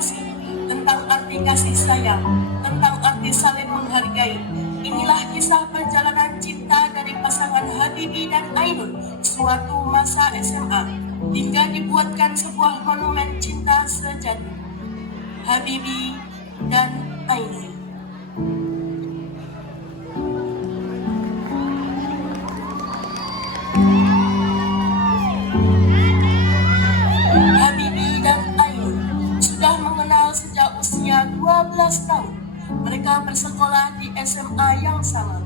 kasih, tentang arti kasih sayang, tentang arti saling menghargai. Inilah kisah perjalanan cinta dari pasangan Habibie dan Ainun suatu masa SMA, hingga dibuatkan sebuah monumen cinta sejati. Habibie dan Ainun. Habibie dan Ainun sudah mengenal sejak usia 12 tahun. Mereka bersekolah di SMA yang sama.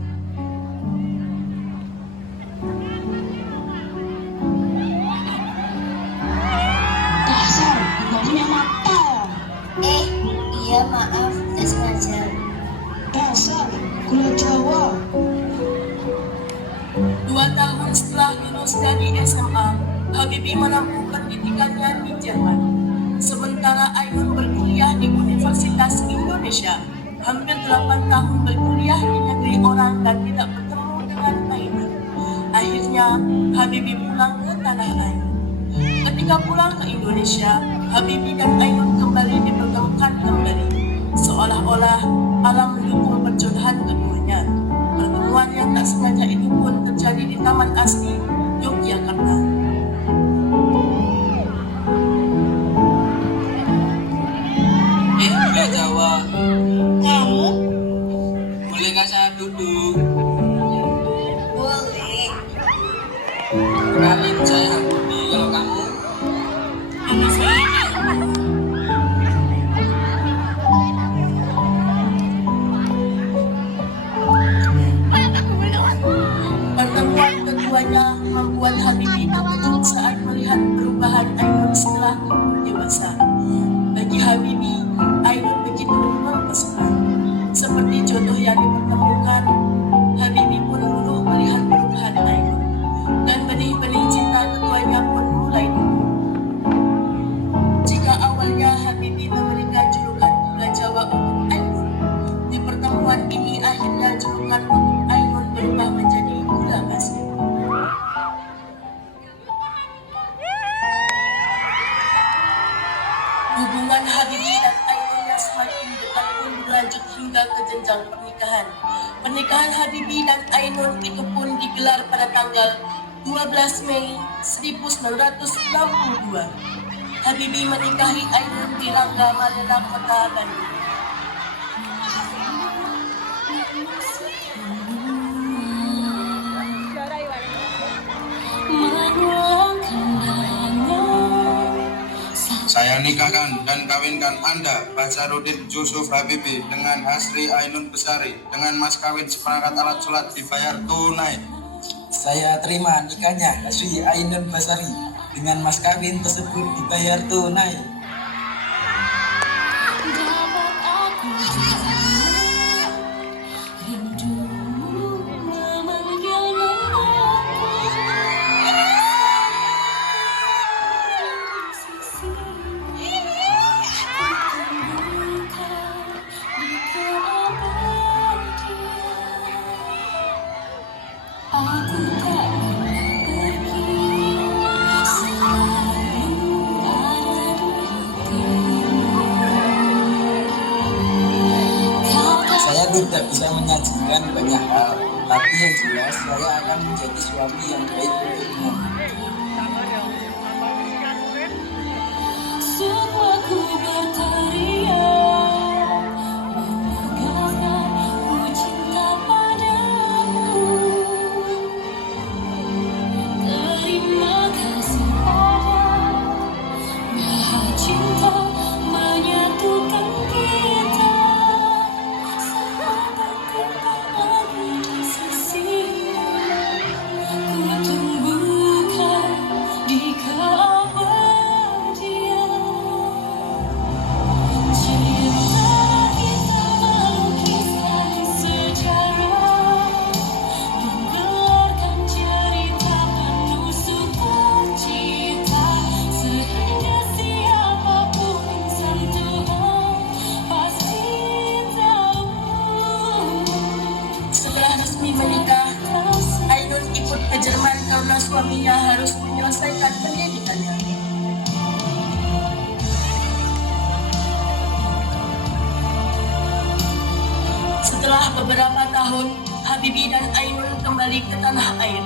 Dasar, gak punya mata. Iya maaf, tidak sengaja. Dasar, gula Jawa. 2 tahun setelah lulus dari SMA, Habibie menempuh pendidikannya di Jerman. Sementara Ainun berkuliah di Universitas Indonesia. Hampir 8 tahun berkuliah di negeri orang dan tidak bertemu dengan Ainun. Akhirnya, Habibie pulang ke tanah air. Ketika pulang ke Indonesia, Habibie dan Ainun kembali dipertemukan kembali. Seolah-olah alam mendukung perjodohan keduanya. Pertemuan yang tak sengaja itu pun terjadi di Taman Asri, Yogyakarta. Gula Jawa, Kamu? bolehkah saya duduk? Boleh. Kenalin saya Habibie, kalau kamu? Nama saya Pertemuan keduanya membuat Habibie terkejut saat melihat perubahan Ainun setelah tumbuh dewasa. Bagi Habibie, Ainun begitu mempesona. Seperti jodoh yang dipertemukan, Habibie pun luluh melihat perubahan Ainun. Dan benih-benih cinta keduanya pun mulai tumbuh. Jika awalnya Habibie memberikan julukan Gula Jawa untuk Ainun, di pertemuan ini akhirnya julukan untuk Ainun berubah menjadi Gula Kasih. Hubungan Habibie dan Ainun yang semakin dekat pun berlanjut hingga ke jenjang pernikahan. Pernikahan Habibie dan Ainun itu pun digelar pada tanggal 12 Mei 1962. Habibie menikahi Ainun di Rangga Marina, Kota Bandung. Saya nikahkan dan kawinkan Anda, Basaruddin Yusuf Habibie, dengan Hasri Ainun Besari, dengan mas kawin seperangkat alat sholat dibayar tunai. Saya terima nikahnya Hasri Ainun Besari, dengan mas kawin tersebut dibayar tunai. Saya tidak bisa menyajikan banyak hal, tapi yang jelas saya akan menjadi suami yang baik untukmu. Setelah beberapa tahun, Habibie dan Ainun kembali ke tanah air.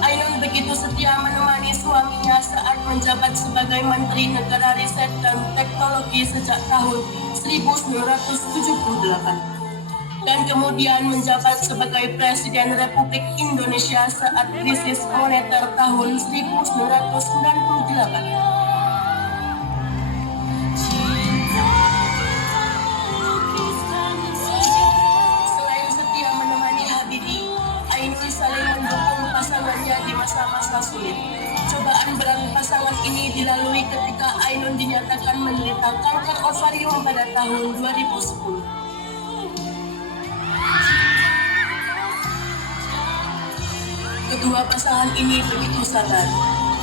Ainun begitu setia menemani suaminya saat menjabat sebagai Menteri Negara Riset dan Teknologi sejak tahun 1978. Dan kemudian menjabat sebagai Presiden Republik Indonesia saat krisis moneter tahun 1998. Selain setia menemani Habibie, Ainun saling mendukung pasangannya di masa-masa sulit. Cobaan berat pasangan ini dilalui ketika Ainun dinyatakan menderita kanker ovarium pada tahun 2010. Kedua pasangan ini begitu sabar.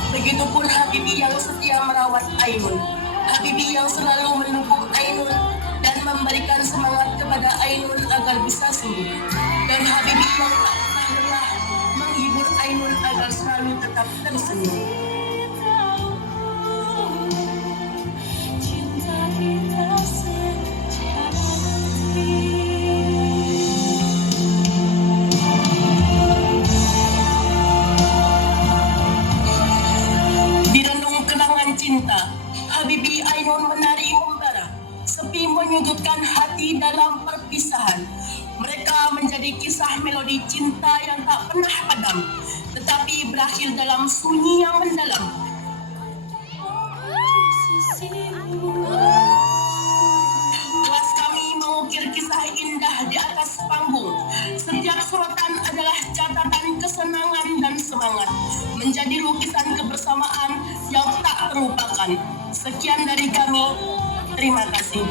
Begitupun Habibie yang setia merawat Ainun. Habibie yang selalu mendukung Ainun dan memberikan semangat kepada Ainun agar bisa sembuh. Dan Habibie yang tak pernah lelah menghibur Ainun agar selalu tetap tersenyum. Cinta, Habibie Ainun menari membara, sepi menyudutkan hati dalam perpisahan. Mereka menjadi kisah melodi cinta yang tak pernah padam, tetapi berakhir dalam sunyi yang mendalam. Kelas kami mengukir kisah indah di atas panggung. Setiap sorotan adalah catatan kesenangan dan semangat, menjadi lukisan kebersamaan yang tak terlupakan. Sekian dari kami, terima kasih.